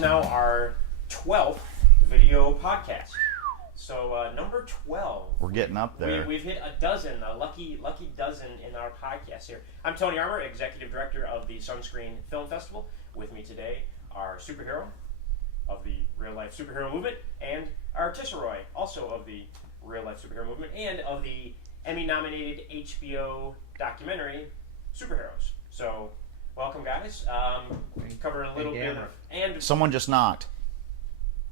is now our 12th video podcast. So number 12. We're getting up there. We've hit a dozen, a lucky dozen in our podcast here. I'm Tony Armour, Executive Director of the Sunscreen Film Festival. With me today, our superhero of the real-life superhero movement, and our Tisseroy, also of the real-life superhero movement, and of the Emmy-nominated HBO documentary, Superheroes. So, welcome, guys. Covered a little bit of... And someone just knocked.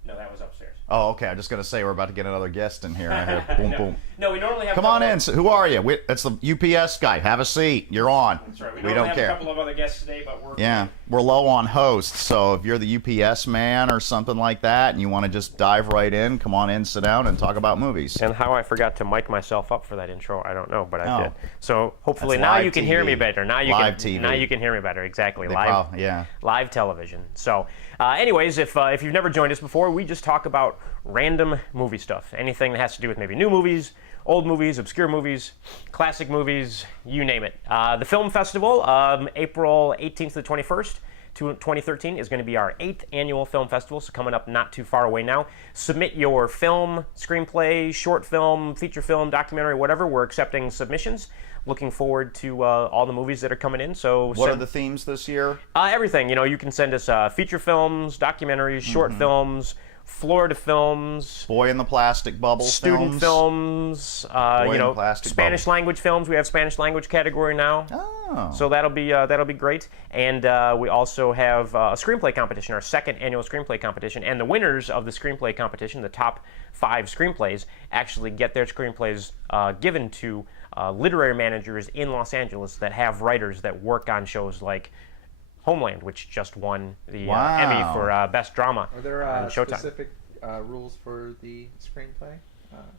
No, that was upstairs. Oh, okay. I'm just going to say we're about to get another guest in here. Boom, boom. No, we normally have... Come on in. So who are you? It's the UPS guy. Have a seat. You're on. That's right. We don't care. A couple of other guests today, but we're... Yeah. We're low on hosts, so if you're the UPS man or something like that and you want to just dive right in, come on in, sit down, and talk about movies. And how I forgot to mic myself up for that intro, I don't know, but I did. So hopefully now you can hear me better. Now you can hear me better. Exactly. Live television. So anyways, if you've never joined us before, we just talk about random movie stuff. Anything that has to do with maybe new movies, old movies, obscure movies, classic movies, you name it. The Film Festival, April 18th to the 21st, 2013, is going to be our 8th annual film festival, so coming up not too far away now. Submit your film, screenplay, short film, feature film, documentary, whatever. We're accepting submissions. Looking forward to all the movies that are coming in. So, what are the themes this year? Everything. You know, you can send us feature films, documentaries, short films, Florida films, Boy in the Plastic Bubble student films, Spanish language films. We have Spanish language category now. Oh. So that'll be great. And we also have a screenplay competition, our second annual screenplay competition. And the winners of the screenplay competition, the top 5 screenplays, actually get their screenplays given to literary managers in Los Angeles that have writers that work on shows like Homeland, which just won the Emmy for Best Drama. Are there specific rules for the screenplay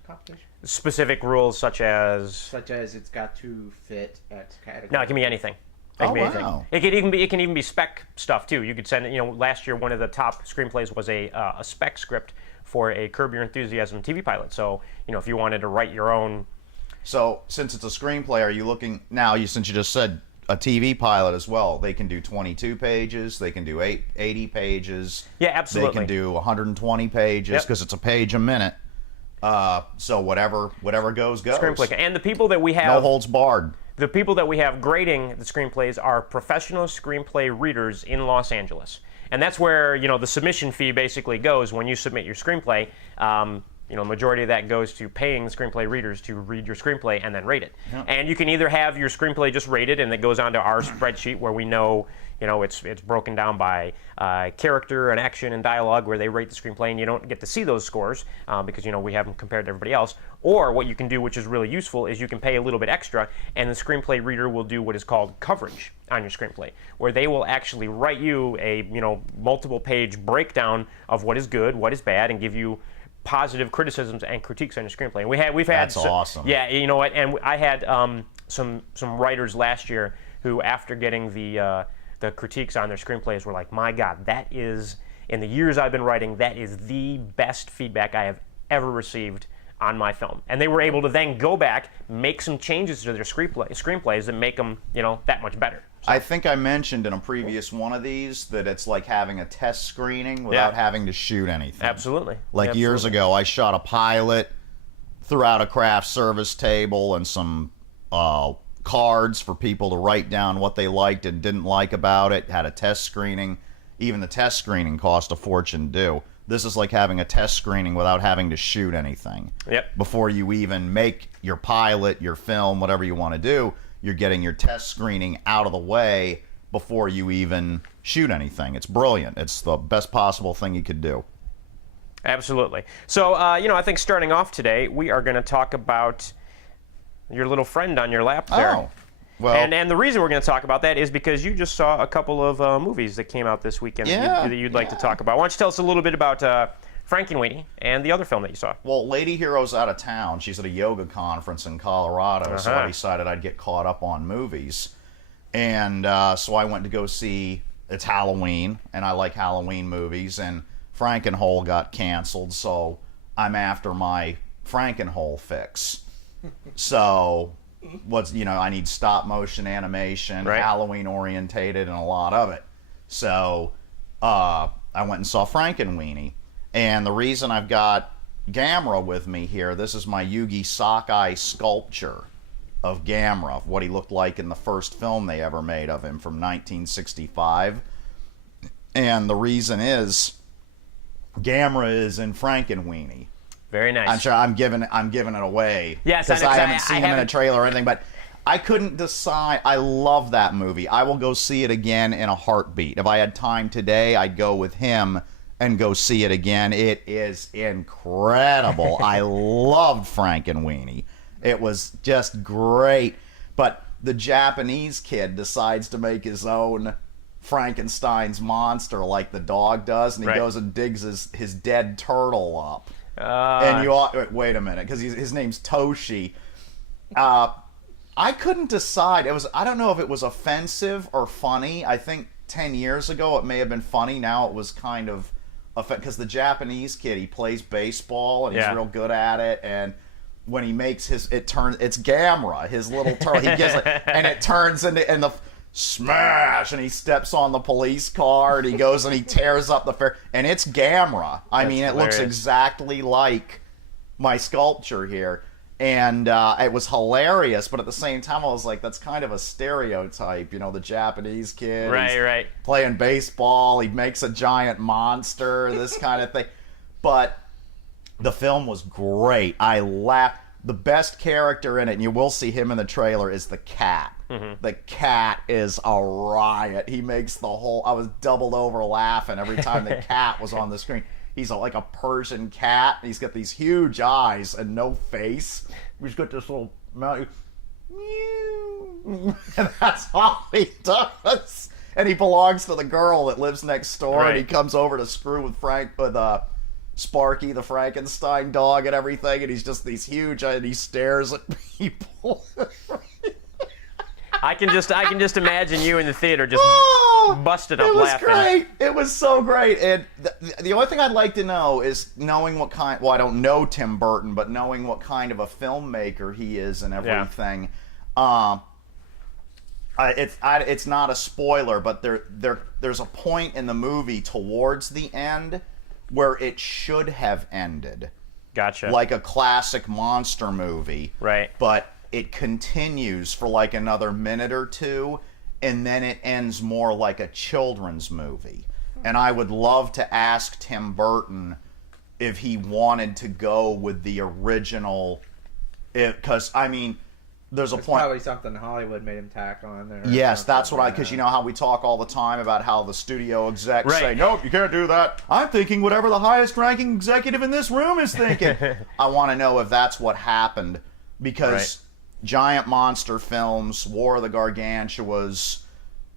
competition? Specific rules such as? Such as it's got to fit X category. No, it can be anything. Wow. It can even be spec stuff too. You could send it. You know, last year one of the top screenplays was a spec script for a Curb Your Enthusiasm TV pilot. So you know, if you wanted to write your own. So since it's a screenplay, are you looking now? Since you just said a TV pilot as well, they can do 22 pages, they can do 80 pages. Yeah, absolutely. They can do 120 pages because it's a page a minute. So whatever goes. Screenplay. And the people that we have... No holds barred. The people that we have grading the screenplays are professional screenplay readers in Los Angeles. And that's where, you know, the submission fee basically goes when you submit your screenplay. You know, majority of that goes to paying screenplay readers to read your screenplay and then rate it. Yep. And you can either have your screenplay just rated and it goes onto our spreadsheet where we know, you know, it's broken down by character and action and dialogue where they rate the screenplay, and you don't get to see those scores because, you know, we have them compared to everybody else. Or what you can do, which is really useful, is you can pay a little bit extra and the screenplay reader will do what is called coverage on your screenplay, where they will actually write you a, you know, multiple page breakdown of what is good, what is bad, and give you positive criticisms and critiques on your screenplay. And we've had that's awesome. Yeah, you know what? And I had some writers last year who, after getting the critiques on their screenplays, were like, "My God, that is, in the years I've been writing, that is the best feedback I have ever received on my film." And they were able to then go back, make some changes to their screenplays and make them, you know, that much better. So. I think I mentioned in a previous one of these that it's like having a test screening without having to shoot anything. Absolutely. Like years ago, I shot a pilot, threw out a craft service table and some cards for people to write down what they liked and didn't like about it, had a test screening. Even the test screening cost a fortune to do. This is like having a test screening without having to shoot anything. Yep. Before you even make your pilot, your film, whatever you want to do, you're getting your test screening out of the way before you even shoot anything. It's brilliant. It's the best possible thing you could do. Absolutely. So, you know, I think starting off today, we are going to talk about your little friend on your lap there. Oh, well. And the reason we're going to talk about that is because you just saw a couple of movies that came out this weekend that you'd like to talk about. Why don't you tell us a little bit about Frankenweenie and the other film that you saw? Well, Lady Hero's out of town. She's at a yoga conference in Colorado, so I decided I'd get caught up on movies. And so I went to go see, it's Halloween, and I like Halloween movies, and Frankenhole got canceled, so I'm after my Frankenhole fix. So, I need stop motion animation, Halloween orientated, and a lot of it. So, I went and saw Frankenweenie. And the reason I've got Gamera with me here, this is my Yugi Sakai sculpture of Gamera, what he looked like in the first film they ever made of him from 1965. And the reason is, Gamera is in Frankenweenie. Very nice. I'm sure I'm giving it away. Yes, because I haven't seen him in a haven't- trailer or anything, but I couldn't decide. I love that movie. I will go see it again in a heartbeat. If I had time today, I'd go with him and go see it again. It is incredible. I loved Frankenweenie. It was just great. But the Japanese kid decides to make his own Frankenstein's monster like the dog does, and he goes and digs his dead turtle up. And you ought, wait a minute, because his name's Toshi. I couldn't decide. I don't know if it was offensive or funny. I think 10 years ago it may have been funny. Now it was kind of because the Japanese kid, he plays baseball and he's real good at it, and when he makes it's Gamera, his little turtle. He gets and it turns into the smash, and he steps on the police car, and he goes and he tears up the fair, and it's Gamera. I mean, it looks exactly like my sculpture here, and it was hilarious. But at the same time, I was like, that's kind of a stereotype, the Japanese kid, right, playing baseball, he makes a giant monster, this kind of thing. But the film was great. I laughed. The best character in it, and you will see him in the trailer, is the cat. Mm-hmm. The cat is a riot. He makes the whole... I was doubled over laughing every time the cat was on the screen. He's like a Persian cat. He's got these huge eyes and no face. He's got this little mouth. And that's all he does. And he belongs to the girl that lives next door, and he comes over to screw with Sparky, the Frankenstein dog, and everything, and he's just these huge, and he stares at people. I can just imagine you in the theater just busted up laughing. It was great. It was so great. And the only thing I'd like to know is knowing what kind. Well, I don't know Tim Burton, but knowing what kind of a filmmaker he is and everything. It's not a spoiler, but there's a point in the movie towards the end where it should have ended. Gotcha. Like a classic monster movie. Right. But it continues for like another minute or two, and then it ends more like a children's movie. And I would love to ask Tim Burton if he wanted to go with the original, because, I mean, there's a point... probably something Hollywood made him tack on there. Yes, that's what because you know how we talk all the time about how the studio execs say, nope, you can't do that. I'm thinking whatever the highest ranking executive in this room is thinking. I want to know if that's what happened, because giant monster films, War of the Gargantuas,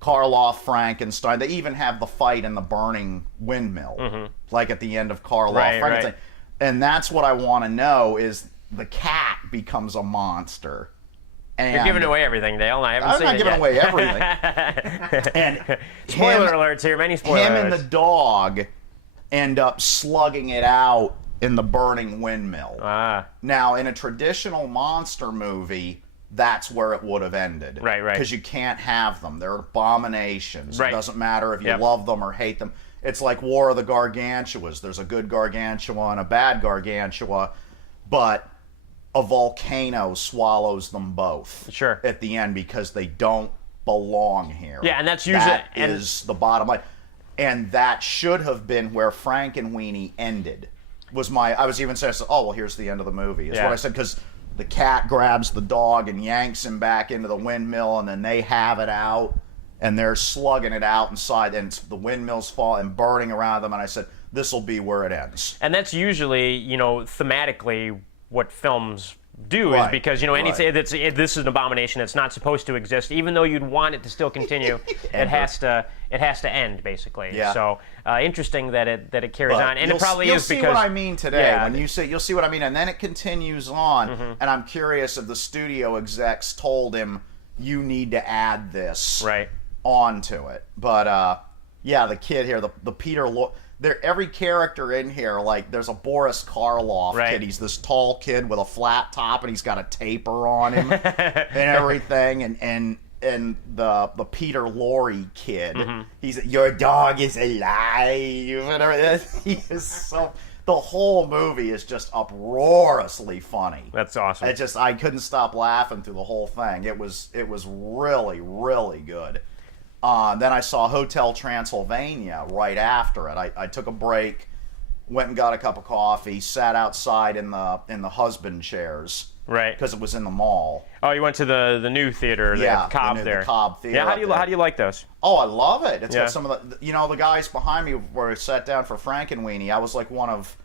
Karloff, Frankenstein, they even have the fight in the burning windmill, like at the end of Karloff, Frankenstein. And that's what I want to know, is the cat becomes a monster. And you're giving away everything, Dale, and I haven't seen it yet. I'm not giving away everything. And spoiler alerts here, many spoiler alerts. Him and the dog end up slugging it out in the burning windmill. Now, in a traditional monster movie, that's where it would have ended. Right. Because you can't have them. They're abominations. Right. It doesn't matter if you love them or hate them. It's like War of the Gargantuas. There's a good Gargantua and a bad Gargantua, but a volcano swallows them both. Sure. At the end, because they don't belong here. Yeah, and that's usually... That is the bottom line. And that should have been where Frankenweenie ended. I was even saying, oh, well, here's the end of the movie. Is what I said, because the cat grabs the dog and yanks him back into the windmill, and then they have it out, and they're slugging it out inside, and the windmills fall and burning around them, and I said, this will be where it ends. And that's usually, thematically what films do, is because, this is an abomination that's not supposed to exist, even though you'd want it to still continue, it has to end, basically. Yeah. So interesting that it carries on, and it probably you'll is because... You'll see what I mean today. When you say, you'll see what I mean, and then it continues on, and I'm curious if the studio execs told him, you need to add this onto it. But, the kid here, the Peter... every character in here, like, there's a Boris Karloff kid. He's this tall kid with a flat top, and he's got a taper on him and everything. And and the Peter Lorre kid, he's your dog is alive. And he is so. The whole movie is just uproariously funny. That's awesome. I couldn't stop laughing through the whole thing. It was really, really good. Then I saw Hotel Transylvania right after it. I took a break, went and got a cup of coffee, sat outside in the husband chairs. Right. Because it was in the mall. Oh, you went to the new theater, the Cobb there. The Cobb Theater. Yeah, how do you like those? Oh, I love it. It's got some of the, the guys behind me where I sat down for Frankenweenie. I was like one of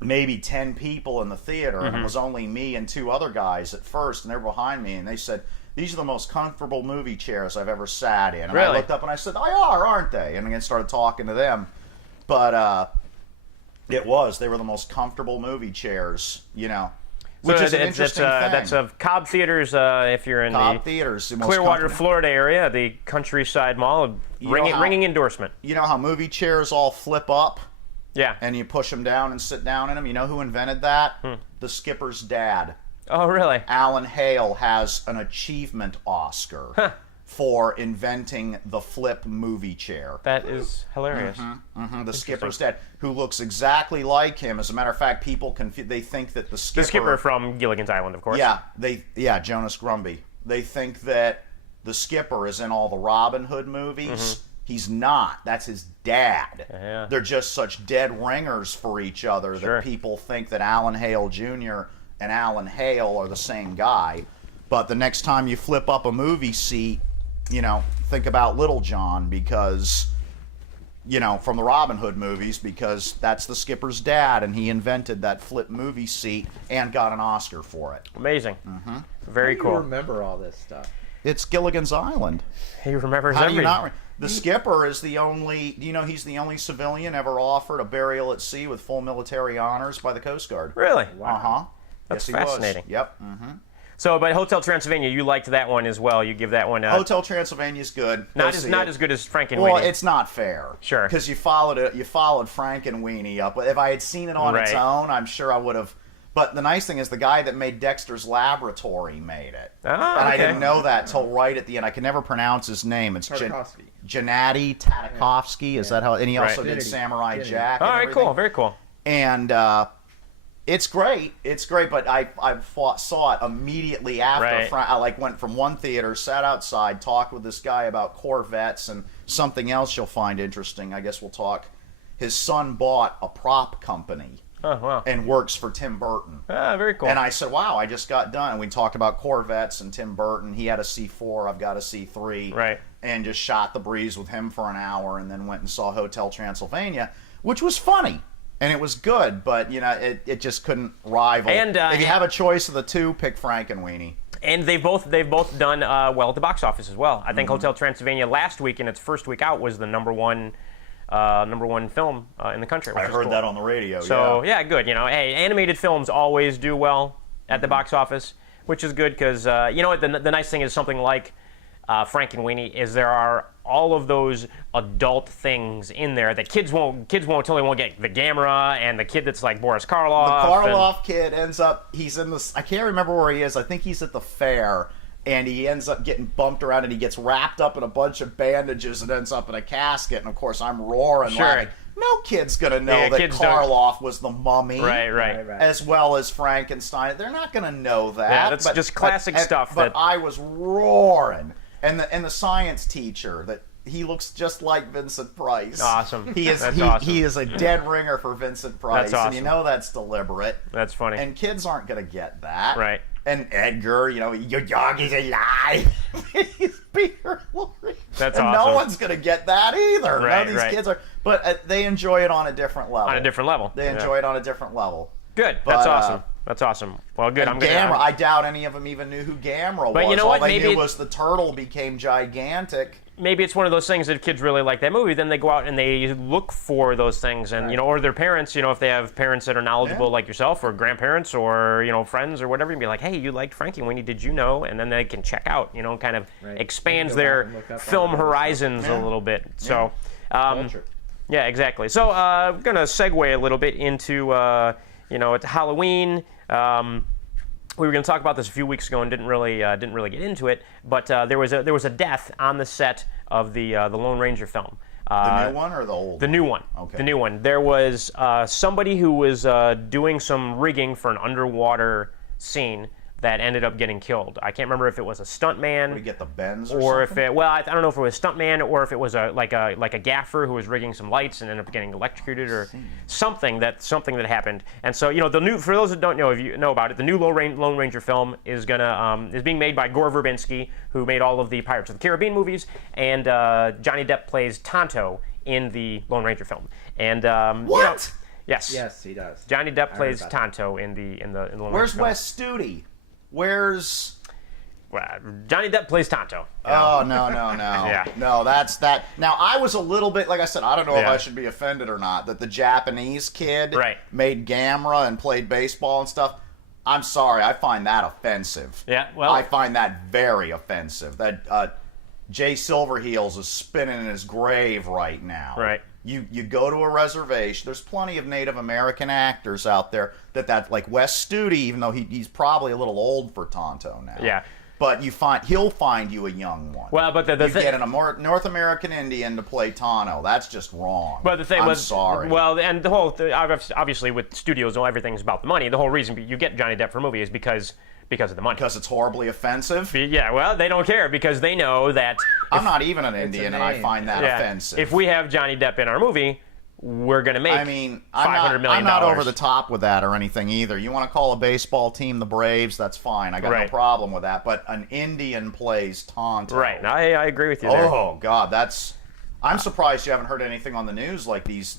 maybe 10 people in the theater, and it was only me and 2 other guys at first, and they were behind me, and they said, these are the most comfortable movie chairs I've ever sat in. And really? I looked up and I said, they are, aren't they? And again started talking to them. But they were the most comfortable movie chairs, Which is an interesting thing. That's of Cobb Theaters, if you're in Cobb the Theaters, the most Clearwater, Florida area, the Countryside Mall, ringing endorsement. You know how movie chairs all flip up? Yeah. And you push them down and sit down in them? You know who invented that? The skipper's dad. Oh, really? Alan Hale has an achievement Oscar for inventing the flip movie chair. That is hilarious. The skipper's dad, who looks exactly like him. As a matter of fact, people they think that the skipper from Gilligan's Island, of course. Yeah, Jonas Grumby. They think that the skipper is in all the Robin Hood movies. He's not. That's his dad. Yeah. They're just such dead ringers for each other that people think that Alan Hale Jr. and Alan Hale are the same guy. But the next time you flip up a movie seat, think about Little John because, from the Robin Hood movies, because that's the skipper's dad, and he invented that flip movie seat and got an Oscar for it. Amazing. Very cool. How do you remember all this stuff? It's Gilligan's Island. He remembers How do you everything. not? The skipper is the only, he's the only civilian ever offered a burial at sea with full military honors by the Coast Guard. Really? Uh-huh. That's yes, he fascinating. Was. Yep. So, but Hotel Transylvania, you liked that one as well. You give that one Hotel Transylvania's good. not as good as Frankenweenie. Well, it's not fair. Sure. Because you followed Frankenweenie up. If I had seen it on its own, I'm sure I would have. But the nice thing is the guy that made Dexter's Laboratory made it. Oh, and I didn't know that till right at the end. I can never pronounce his name. It's Gennady Tartakovsky. Is that how? And he also did Samurai Jack. All right, cool. Very cool. And it's great. It's great. But I saw it immediately after. I went from one theater, sat outside, talked with this guy about Corvettes and something else you'll find interesting. I guess we'll talk. His son bought a prop company. Oh, wow. And works for Tim Burton. Ah, very cool. And I said, wow, I just got done. And we talked about Corvettes and Tim Burton. He had a C4, I've got a C3. Right. And just shot the breeze with him for an hour and then went and saw Hotel Transylvania, which was funny. And it was good, but, it just couldn't rival. And if you have a choice of the two, pick Frankenweenie. And they've both done well at the box office as well. I think Hotel Transylvania last week, in its first week out, was the number one film in the country. I heard that on the radio. So yeah, good. Hey, animated films always do well at the box office, which is good because the nice thing is something like Frankenweenie is there are all of those adult things in there that kids won't until they won't get the Gamera and the kid that's like Boris Karloff. The Karloff kid ends up he's in this. I can't remember where he is. I think he's at the fair. And he ends up getting bumped around, and he gets wrapped up in a bunch of bandages and ends up in a casket. And, of course, I'm roaring laughing. No kid's going to know that Karloff was the mummy. Right. As well as Frankenstein. They're not going to know that. Yeah, that's just classic stuff. But I was roaring. And the science teacher, that he looks just like Vincent Price. Awesome. He is a dead ringer for Vincent Price. That's awesome. And that's deliberate. That's funny. And kids aren't going to get that. Right. And Edgar, your dog is alive. He's Peter Lorre. That's and awesome. No one's going to get that either. Right, None of these kids are. But they enjoy it on a different level. They enjoy it on a different level. Good. That's awesome. That's awesome. Well, good. Gamera, I doubt any of them even knew who Gamera was. But you know what? All they knew was the turtle became gigantic. Maybe it's one of those things that if kids really like that movie, then they go out and they look for those things, and or their parents, if they have parents that are knowledgeable like yourself, or grandparents, or friends, or whatever, and be like, hey, you liked Frankenweenie, did you know? And then they can check out, kind of expands their film horizons a little bit. So, yeah, exactly. So, I'm gonna segue a little bit into it's Halloween. we were going to talk about this a few weeks ago and didn't really get into it, but there was a death on the set of the Lone Ranger film. The new one or the old? The new one. Okay. The new one. There was somebody who was doing some rigging for an underwater scene that ended up getting killed. I can't remember if it was a stuntman. We get the bends or or something? if it, well, I don't know if it was a stuntman or if it was like a gaffer who was rigging some lights and ended up getting electrocuted or something that happened. And so, for those that don't know, if you know about it, the new Lone Ranger film is being made by Gore Verbinski, who made all of the Pirates of the Caribbean movies, and Johnny Depp plays Tonto in the Lone Ranger film. And What? Yes. Yes, he does. Johnny Depp heard plays about that. Tonto in the Lone Where's Ranger film. Wes Studi? Where's... Well, Johnny Depp plays Tonto. Oh, no. Yeah. No, that's that. Now, I was a little bit, like I said, I don't know if Yeah. I should be offended or not, that the Japanese kid Right. made Gamera and played baseball and stuff. I'm sorry, I find that offensive. Yeah, well- I find that very offensive. That Jay Silverheels is spinning in his grave right now. Right. You go to a reservation. There's plenty of Native American actors out there that like Wes Studi, even though he's probably a little old for Tonto now. Yeah. But he'll find you a young one. Well, but the you thing, get a North American Indian to play Tonto. That's just wrong. but the thing I'm was, sorry. well, and the whole obviously with studios, everything's about the money. The whole reason you get Johnny Depp for a movie is because of the money. Because it's horribly offensive. Yeah, well, they don't care because they know that. I'm not even an Indian, and I name. find that offensive. If we have Johnny Depp in our movie, we're gonna make. I mean, $500 million. I'm not over the top with that or anything either. You want to call a baseball team the Braves? That's fine. I got no Right. problem with that. But an Indian plays Tonto. Right, I agree with you there. Oh God, I'm surprised you haven't heard anything on the news like these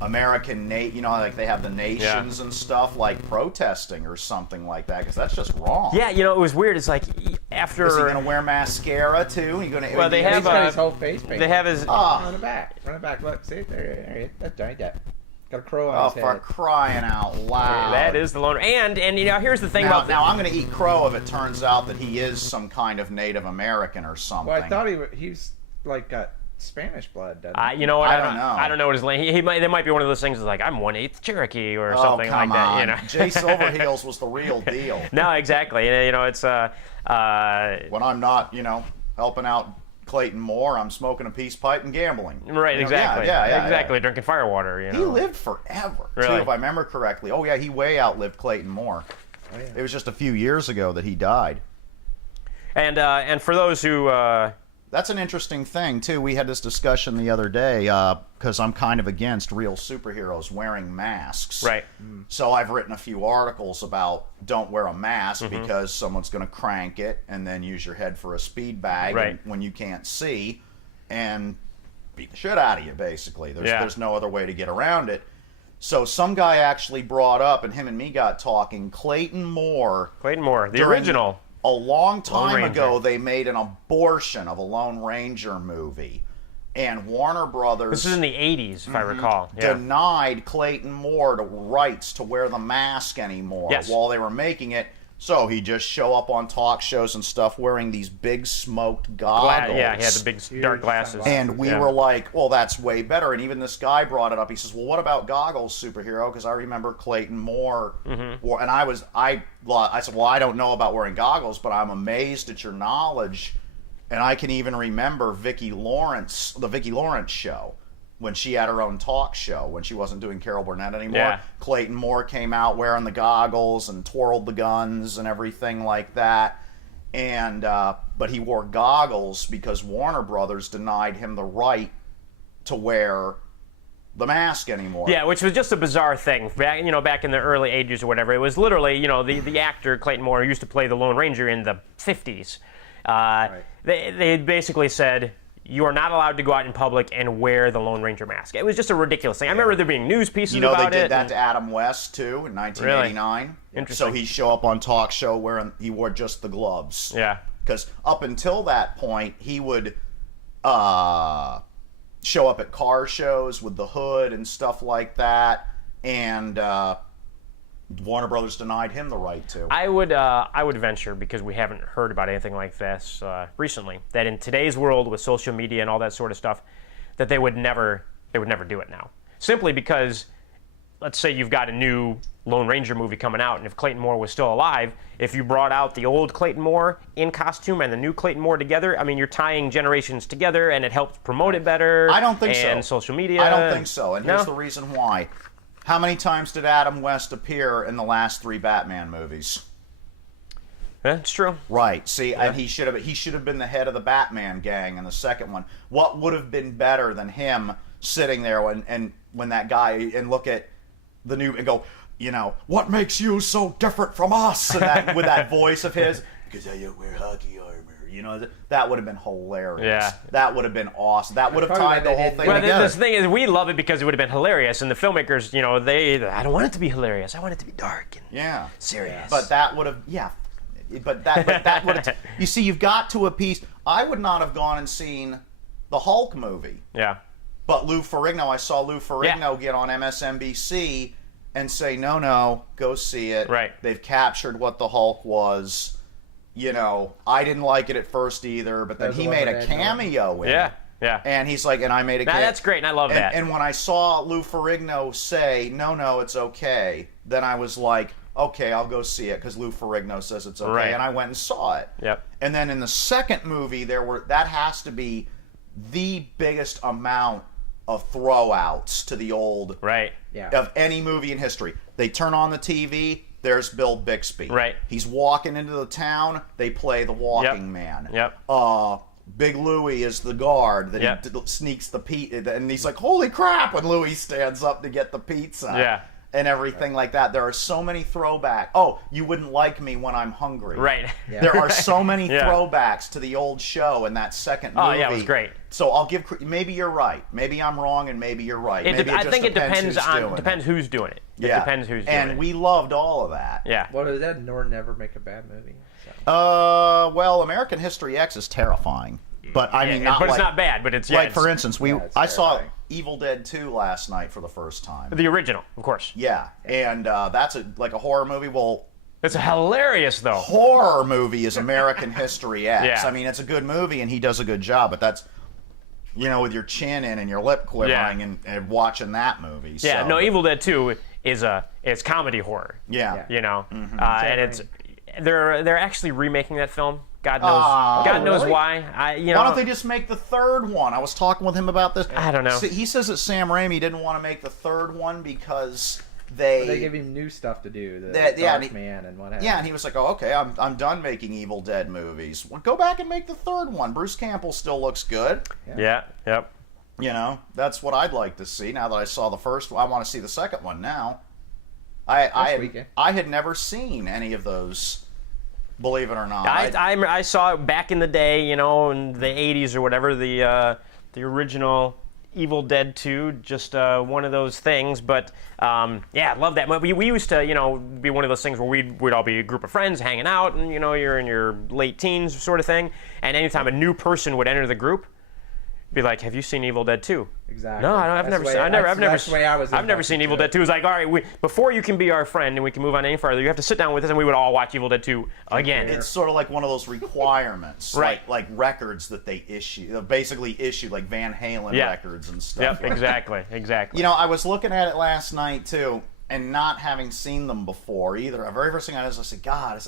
American, like they have the nations and stuff, like protesting or something like that, because that's just wrong. Yeah, it was weird. It's like after. Is he gonna wear mascara too? Well, they have He's got his whole face painted. They have his. Run it back. Look, see, there he is. That's Johnny Depp. Got a crow on Oh, his for head. crying out loud! That is the Lone. And here's the thing Now, about now I'm gonna eat crow if it turns out that he is some kind of Native American or something. Well, I thought he's like got Spanish blood, doesn't he? You know what? I don't know. I don't know what his name. There might be one of those things that's like I'm 1/8 Cherokee or Oh, something come like on. that. Jay Silverheels was the real deal. No, exactly. It's When I'm not, helping out Clayton Moore, I'm smoking a peace pipe and gambling. right, exactly. Yeah, exactly. Drinking firewater. He lived forever, Really? too, if I remember correctly. Oh, yeah, he way outlived Clayton Moore. Oh, yeah. It was just a few years ago that he died. And for those who That's an interesting thing, too. We had this discussion the other day, because I'm kind of against real superheroes wearing masks. right. So I've written a few articles about don't wear a mask because someone's going to crank it and then use your head for a speed bag Right. when you can't see and beat the shit out of you, basically. There's no other way to get around it. So some guy actually brought up, and him and me got talking, Clayton Moore. Clayton Moore, the During- original. A long time Ranger. ago, they made an abortion of a Lone Ranger movie. And Warner Brothers This is in the 80s, if I recall. Yeah. denied Clayton Moore the rights to wear the mask anymore Yes. while they were making it. So he'd just show up on talk shows and stuff wearing these big smoked goggles. Yeah, he had the big dark glasses. sunglasses. And we Yeah. were like, well, that's way better. And even this guy brought it up. He says, well, what about goggles, superhero? Because I remember Clayton Moore. Wore, and I said, well, I don't know about wearing goggles, but I'm amazed at your knowledge. And I can even remember the Vicki Lawrence show, when she had her own talk show, when she wasn't doing Carol Burnett anymore. Yeah. Clayton Moore came out wearing the goggles and twirled the guns and everything like that. And but he wore goggles because Warner Brothers denied him the right to wear the mask anymore. Yeah, which was just a bizarre thing. Back in the early 80s or whatever, it was literally, the actor Clayton Moore used to play the Lone Ranger in the 50s. They basically said, you are not allowed to go out in public and wear the Lone Ranger mask. It was just a ridiculous thing. I remember there being news pieces about it. They did that to Adam West, too, in 1989. Really? Interesting. So he'd show up on talk show wearing, he wore just the gloves. Yeah. Because up until that point, he would show up at car shows with the hood and stuff like that. And Warner Brothers denied him the right to. I would venture, because we haven't heard about anything like this recently, that in today's world with social media and all that sort of stuff, that they would never do it now. Simply because let's say you've got a new Lone Ranger movie coming out, and if Clayton Moore was still alive, if you brought out the old Clayton Moore in costume and the new Clayton Moore together, I mean, you're tying generations together, and it helps promote it better. I don't think so. And social media. I don't think so, and here's No? the reason why. How many times did Adam West appear in the last 3 Batman movies? Yeah, it's true. Right. See, and he should have been the head of the Batman gang in the second one. What would have been better than him sitting there and when that guy and look at the new and go, what makes you so different from us? And that with that voice of his, because I don't wear hockey armor. That would have been hilarious. Yeah. That would have been awesome. That would have Probably tied the they whole did- thing Well, together. the thing is, we love it because it would have been hilarious, and the filmmakers, I don't want it to be hilarious. I want it to be dark and Yeah. serious. But that would have, But that would have, you see, you've got to appease. I would not have gone and seen the Hulk movie. Yeah. But Lou Ferrigno, I saw Lou Ferrigno get on MSNBC and say, no, go see it. Right. They've captured what the Hulk was. I didn't like it at first either, but then That was he the one made with a Ed cameo in it. Yeah. And he's like, and I made a Nah, that's great, and I love that. And when I saw Lou Ferrigno say, no, it's okay, then I was like, okay, I'll go see it because Lou Ferrigno says it's okay, Right. and I went and saw it. Yep. And then in the second movie, that has to be the biggest amount of throwouts to the old Right. Yeah. of any movie in history. They turn on the TV, there's Bill Bixby. Right. He's walking into the town, they play the Walking Yep. Man. Yep. Big Louie is the guard that Yep. he sneaks the pizza, and he's like, holy crap, when Louie stands up to get the pizza. Yeah. And everything like that. There are so many throwbacks. Oh, you wouldn't like me when I'm hungry. Right. Yeah. There are so many Yeah. throwbacks to the old show in that second movie. Oh, yeah, it was great. So I'll give. Maybe you're right. Maybe I'm wrong, and maybe you're right. Maybe I just think it depends who's doing depends who's doing it. It Yeah. depends who's doing it. And we loved all of that. Yeah. What is that? Norton never make a bad movie. So. Well, American History X is terrifying, but I mean, not but like, it's not bad. But it's like it's for instance, it's I saw terrifying. Evil Dead 2 last night for the first time. the original, of course. Yeah, and that's like a horror movie. Well, It's hilarious though. horror movie is American History X. Yeah. I mean, it's a good movie, and he does a good job. But that's, with your chin in and your lip quivering and watching that movie. Yeah. so. No, Evil Dead 2 it's comedy horror. Yeah. And it's they're actually remaking that film. God knows. Oh, God knows really? why. Why don't they just make the third one? I was talking with him about this. I don't know. See, he says that Sam Raimi didn't want to make the third one because They give him new stuff to do. The Yeah, Dark Man and what have Yeah, and he was like, "Oh, okay, I'm done making Evil Dead movies. Well, go back and make the third one. Bruce Campbell still looks good. Yeah. Yep. That's what I'd like to see. Now that I saw the first one, I want to see the second one now. I weekend. had never seen any of those. Believe it or not, I saw it back in the day, in the 80s or whatever, the original Evil Dead 2, just one of those things. But, I love that movie. We used to, be one of those things where we'd all be a group of friends hanging out, and, you're in your late teens sort of thing. And anytime a new person would enter the group, be like, "Have you seen Evil Dead 2?" Exactly. No, I've never seen. That's the way I was I've never seen Evil Dead 2. It's like, all right, before you can be our friend and we can move on any further, you have to sit down with us, and we would all watch Evil Dead 2 again. It's sort of like one of those requirements, Right. like records that they issue, basically issue like Van Halen Yeah. records and stuff. Yep, exactly. I was looking at it last night too, and not having seen them before either. The very first thing I said, God,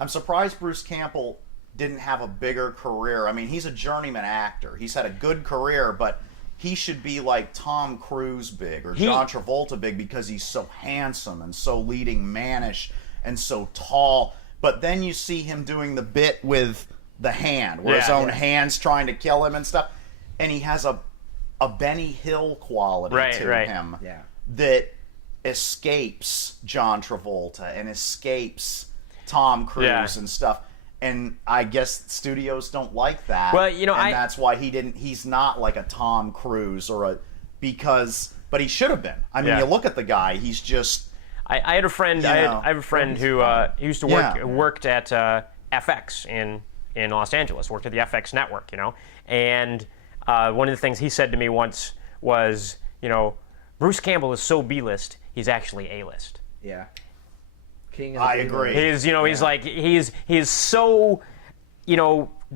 I'm surprised Bruce Campbell didn't have a bigger career. I mean, he's a journeyman actor. He's had a good career, but he should be like Tom Cruise big or John Travolta big because he's so handsome and so leading mannish and so tall. But then you see him doing the bit with the hand, where his own hand's trying to kill him and stuff, and he has a Benny Hill quality to him that escapes John Travolta and escapes Tom Cruise and stuff. And I guess studios don't like that. Well, and that's why he's not like a Tom Cruise but he should have been. I mean, you look at the guy, he's just... I had a friend. I have a friend who used to worked at FX in Los Angeles. Worked at the FX network, And one of the things he said to me once was, Bruce Campbell is so B-list, he's actually A-list. Yeah. King I agree. He's like he's so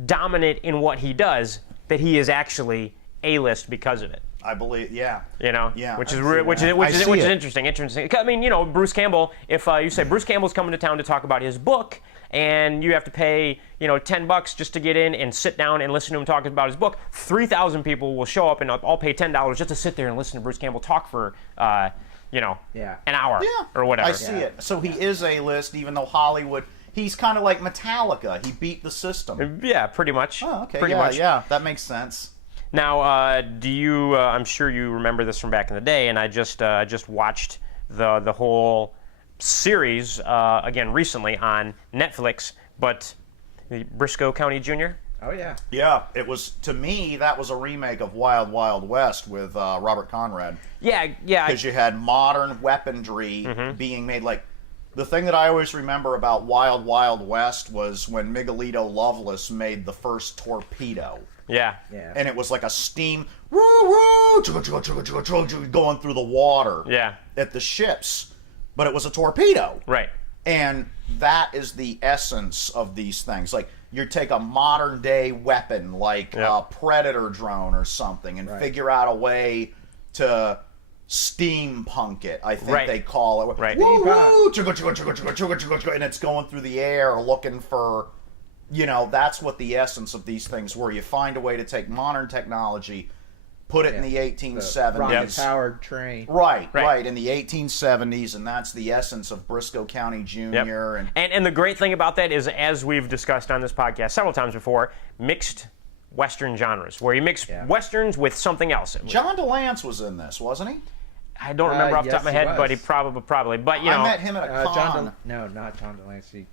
dominant in what he does that he is actually A-list because of it. I believe, yeah. You know, Yeah, which I is see that. which I is see it. interesting. I mean, you know, Bruce Campbell. If you say Bruce Campbell's coming to town to talk about his book, and you have to pay, you know, $10 just to get in and sit down and listen to him talk about his book, 3,000 people will show up and I'll pay $10 just to sit there and listen to Bruce Campbell talk for, you know, an hour or whatever. I see it. So he is A-list, even though Hollywood. He's kind of like Metallica. He beat the system. Yeah, pretty much. Oh, okay. Pretty yeah, much. yeah. That makes sense. Now, do you? I'm sure you remember this from back in the day, and I just watched the whole series again recently on Netflix. But the Briscoe County Jr. Oh yeah. Yeah, it was, to me, that was a remake of Wild Wild West with Robert Conrad. Yeah. Because you had modern weaponry being made. Like, the thing that I always remember about Wild Wild West was when Miguelito Loveless made the first torpedo. Yeah. And it was like a steam, woo woo, going through the water at the ships. But it was a torpedo. Right. And that is the essence of these things. Like, you take a modern day weapon like a Predator drone or something and figure out a way to steampunk it, I think they call it. Right. Woo, woo, and it's going through the air looking for, you know, that's what the essence of these things were. You find a way to take modern technology, put it in the 1870s. Rocket-powered train. Right, in the 1870s, and that's the essence of Briscoe County Jr. And the great thing about that is, as we've discussed on this podcast several times before, mixed Western genres, where you mix Westerns with something else. John DeLance was in this, wasn't he? I don't remember off the top of my head, but he probably. But, you know. I met him at a con. Not John DeLance.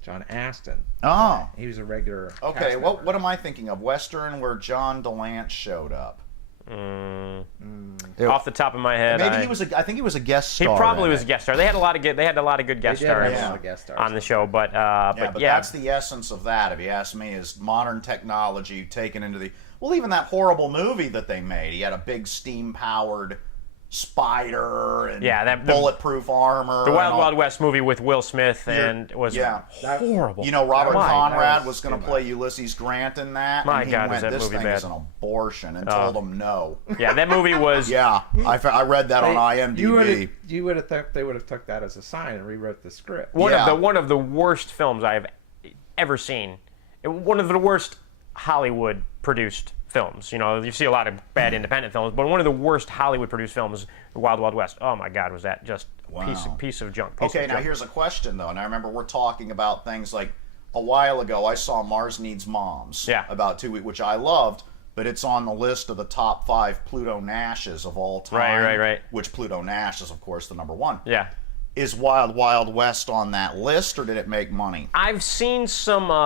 John Aston. Oh. He was a regular. Okay, what am I thinking of? Western where John DeLance showed up. Off the top of my head, maybe he was. I think he was a guest star. He probably was a guest star. They had a lot of good. They had a lot of good guest stars on the show. But that's the essence of that. If you ask me, is modern technology taken into the. Well, even that horrible movie that they made. He had a big steam-powered spider and bulletproof armor. The Wild Wild West movie with Will Smith and was horrible. You know, Robert Conrad was going to play Ulysses Grant in that. My and God, was that this movie thing bad. is an abortion, and told him no. Yeah, that movie was. I read that on IMDb. You would have thought they would have took that as a sign and rewrote the script. One of the worst films I've ever seen. One of the worst Hollywood produced films. You know, you see a lot of bad independent films, but one of the worst Hollywood produced films, Wild Wild West. Oh my God, was that just piece of junk? Now here's a question though, and I remember we're talking about things like a while ago. I saw Mars Needs Moms. About 2 weeks, which I loved, but it's on the list of the top 5 Pluto Nashes of all time. Right. Which Pluto Nash is, of course, the number 1. Yeah. Is Wild Wild West on that list, or did it make money? I've seen some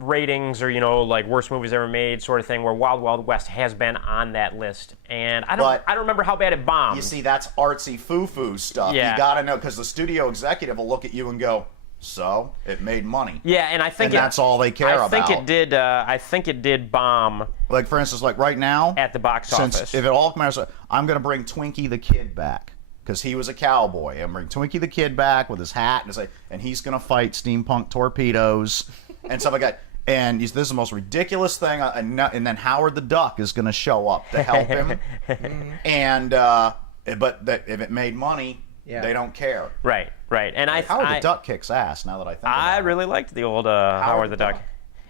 ratings, or, you know, like worst movies ever made sort of thing, where Wild Wild West has been on that list, and I don't remember how bad it bombed. You see, that's artsy foo-foo stuff. Yeah. You got to know, because the studio executive will look at you and go, "So it made money." Yeah, and I think that's all they care about. I think it did bomb. Like, for instance, like right now at the box office. If it all matters, I'm going to bring Twinkie the Kid back. Because he was a cowboy. I'm bringing Twinkie the Kid back with his hat, and he's going to fight steampunk torpedoes and stuff like that. And this is the most ridiculous thing. And then Howard the Duck is going to show up to help him. And but if it made money, they don't care. Right. And Howard the Duck kicks ass. Now that I think about it, I really liked the old Howard the Duck,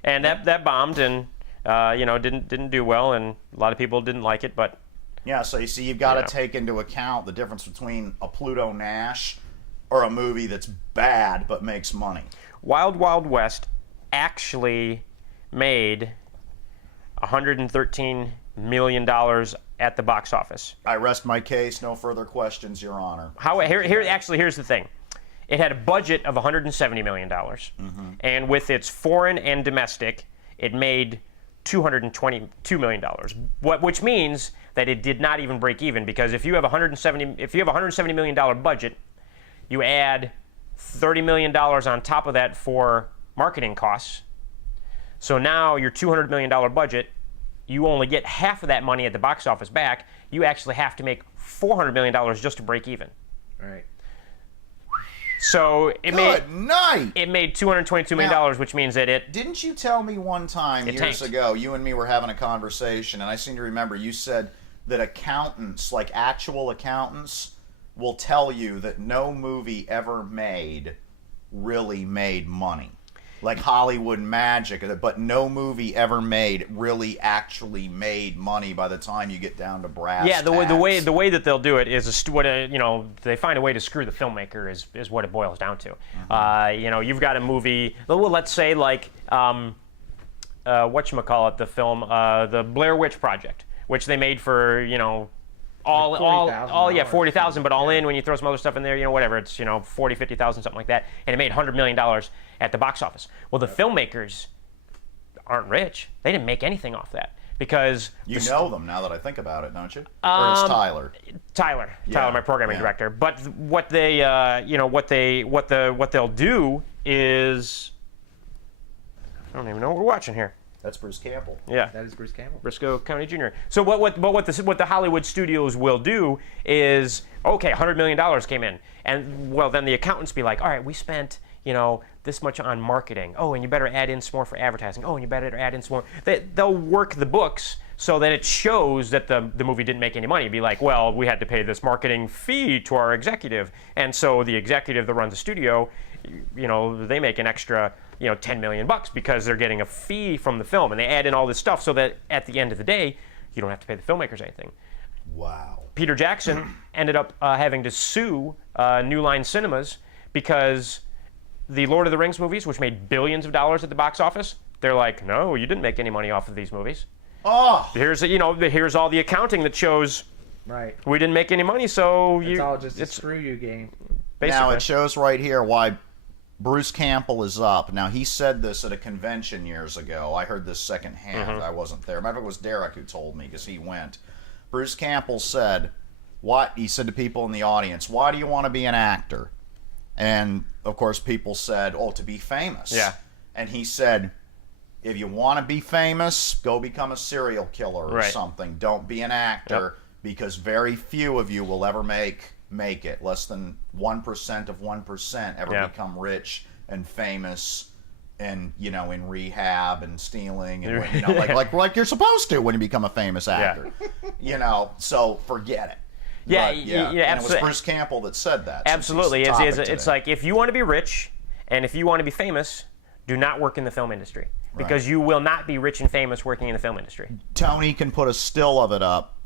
and that bombed and didn't do well, and a lot of people didn't like it, but. Yeah, so you see, you've got to take into account the difference between a Pluto Nash or a movie that's bad but makes money. Wild Wild West actually made $113 million at the box office. I rest my case. No further questions, Your Honor. Here's the thing. It had a budget of $170 million, and with its foreign and domestic, it made $222 million, which means that it did not even break even, because if you have $170 million budget, you add $30 million on top of that for marketing costs. So now your $200 million budget, you only get half of that money at the box office back. You actually have to make $400 million just to break even. Right. So it Good night. made $222 million, which means that it. Didn't you tell me one time years tanked. ago, you and me were having a conversation, and I seem to remember you said that accountants, like actual accountants, will tell you that no movie ever made really made money. Like Hollywood magic, but no movie ever made really actually made money by the time you get down to brass Yeah, the tacks. way that they'll do it is they find a way to screw the filmmaker is what it boils down to. You've got a movie. Well, let's say like whatchamacallit, the film, the Blair Witch Project, which they made for all $40,000, but all in when you throw some other stuff in there, whatever, it's 40, 50,000, something like that, and it made $100 million at the box office. Well, the filmmakers aren't rich; they didn't make anything off that because you know them now that I think about it, don't you? Or it's Tyler. Tyler, my programming yeah. director. But what they, what they'll do is, I don't even know what we're watching here. That's Bruce Campbell. Yeah. That is Bruce Campbell. Briscoe County Jr. So what the Hollywood studios will do is, okay, $100 million came in, and well then the accountants be like, all right, we spent this much on marketing. Oh, and you better add in some more for advertising. Oh, and you better add in some more. They'll work the books so that it shows that the movie didn't make any money. It'd be like, well, we had to pay this marketing fee to our executive, and so the executive that runs the studio, they make an extra $10 million because they're getting a fee from the film, and they add in all this stuff so that at the end of the day, you don't have to pay the filmmakers anything. Wow. Peter Jackson ended up having to sue New Line Cinemas because the Lord of the Rings movies, which made billions of dollars at the box office, they're like, no, you didn't make any money off of these movies. Oh. Here's all the accounting that shows Right. we didn't make any money, so It's all just a screw you game. basically. Now it shows right here why Bruce Campbell is up. Now, he said this at a convention years ago. I heard this secondhand. I wasn't there. Remember, it was Derek who told me because he went. Bruce Campbell said, he said to people in the audience, why do you want to be an actor? And, of course, people said, to be famous. Yeah. And he said, if you want to be famous, go become a serial killer or something. Don't be an actor because very few of you will ever make it. Less than 1% of 1% ever become rich and famous and in rehab and stealing and like you're supposed to when you become a famous actor. So forget it. Yeah, But, yeah, and it was Bruce Campbell that said that. Absolutely. It's like if you want to be rich and if you want to be famous, do not work in the film industry because you will not be rich and famous working in the film industry. Tony can put a still of it up.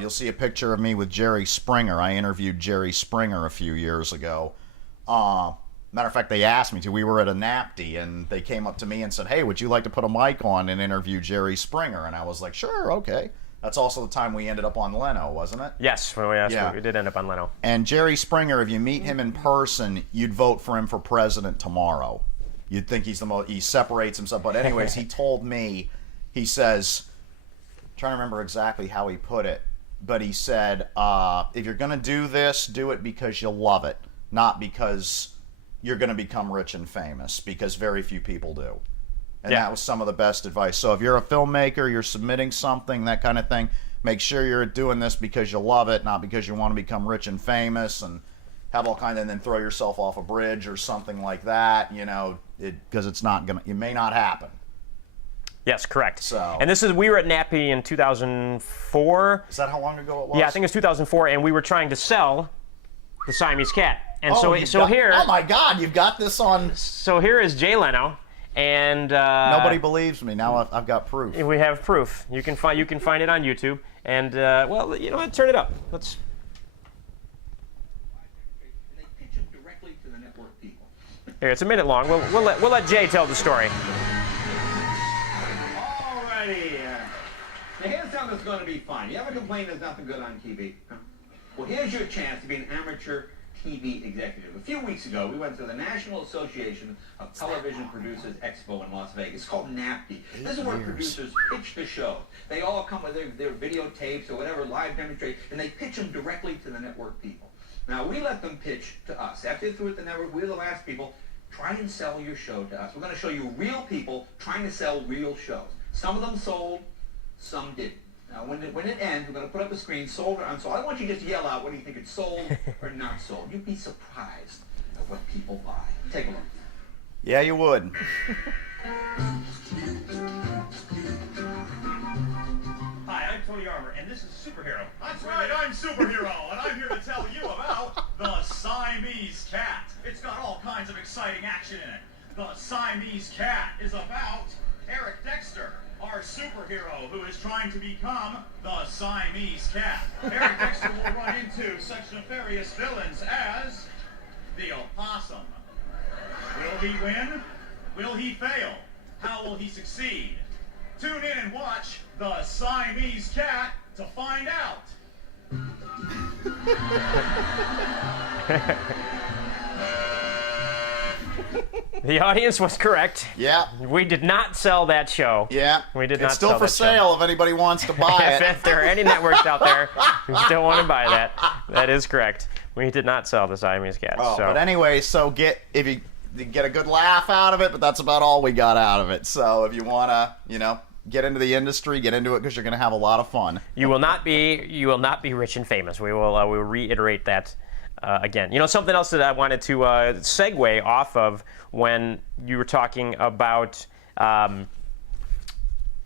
You'll see a picture of me with Jerry Springer. I interviewed Jerry Springer a few years ago. Matter of fact, they asked me to. We were at a NAPTY, and they came up to me and said, hey, would you like to put a mic on and interview Jerry Springer? And I was like, sure, okay. That's also the time we ended up on Leno, wasn't it? Yes, we did end up on Leno. And Jerry Springer, if you meet him in person, you'd vote for him for president tomorrow. You'd think he's he separates himself. But anyways, he told me, he says, trying to remember exactly how he put it, but he said, if you're going to do this, do it because you love it, not because you're going to become rich and famous, because very few people do. And that was some of the best advice. So if you're a filmmaker, you're submitting something, that kind of thing, make sure you're doing this because you love it, not because you want to become rich and famous and have all kind of, and then throw yourself off a bridge or something like that, because it's not going to, it may not happen. Yes, correct. So, and we were at NAPI in 2004. Is that how long ago it was? Yeah, I think it was 2004, and we were trying to sell the Siamese cat. And here. Oh my God, you've got this on. So here is Jay Leno, and nobody believes me. Now I've got proof. We have proof. You can find it on YouTube. And turn it up. Let's. And they pitch them directly to the network people. Here, it's a minute long. We'll let Jay tell the story. Alrighty. Now here's something that's going to be fun. You ever complain there's nothing good on TV? Huh? Well, here's your chance to be an amateur TV executive. A few weeks ago, we went to the National Association of Television Producers Expo in Las Vegas. It's called NAPTY. This is where producers pitch the show. They all come with their videotapes or whatever, live demonstrate, and they pitch them directly to the network people. Now, we let them pitch to us. After they're through at the network, we're the last people. Try and sell your show to us. We're going to show you real people trying to sell real shows. Some of them sold, some didn't. Now, when it ends, we're going to put up a screen, sold or unsold. I want you to just yell out whether you think it's sold or not sold. You'd be surprised of what people buy. Take a look. Yeah, you would. Hi, I'm Tony Armour, and this is Superhero. That's right, I'm Superhero, and I'm here to tell you about the Siamese Cat. It's got all kinds of exciting action in it. The Siamese Cat is about Eric Dexter, our superhero who is trying to become the Siamese Cat. Eric Dexter will run into such nefarious villains as the Opossum. Will he win? Will he fail? How will he succeed? Tune in and watch the Siamese Cat to find out. The audience was correct. Yeah. We did not sell that show. Yeah. We did not It's still sell for that show. sale if anybody wants to buy it. If there are any networks out there who still want to buy that, that is correct. We did not sell the Siamese Cat. Oh, so. but anyway, so if you get a good laugh out of it, but that's about all we got out of it. So if you want to, get into the industry, get into it because you're going to have a lot of fun. You will not be rich and famous. We will reiterate that again. Something else that I wanted to segue off of when you were talking about.